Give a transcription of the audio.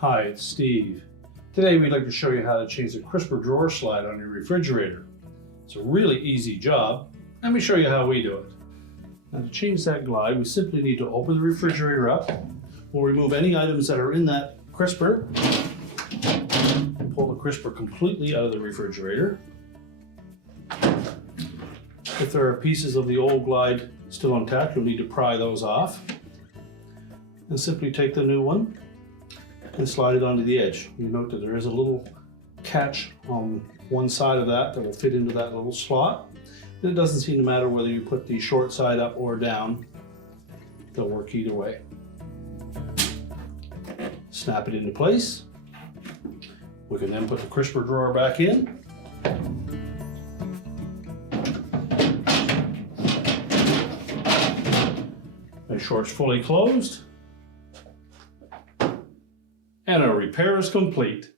Hi, it's Steve. Today we'd like to show you how to change the crisper drawer slide on your refrigerator. It's a really easy job. Let me show you how we do it. Now to change that glide, we simply need to open the refrigerator up. We'll remove any items that are in that crisper. Pull the crisper completely out of the refrigerator. If there are pieces of the old glide still intact, you'll need to pry those off. And simply take the new one and slide it onto the edge. You note that there is a little catch on one side of that will fit into that little slot. And it doesn't seem to matter whether you put the short side up or down. They'll work either way. Snap it into place. We can then put the crisper drawer back in. Make sure it's fully closed. And our repair is complete.